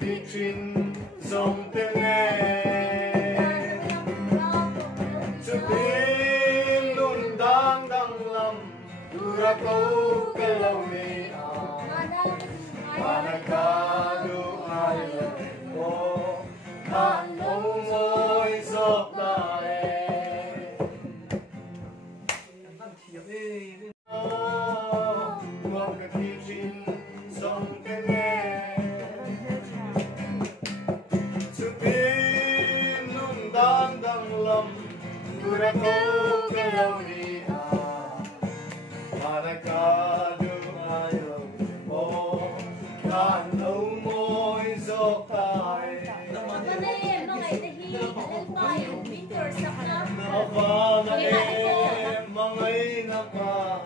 teaching something Chupin nun Danglam tura ko kalawi Managado ayo ko Kanong mo'y soktae Teaching something Chupin nun Danglam tura ko kalawi Managado ayo ko Kanong mo'y soktae Mga inaka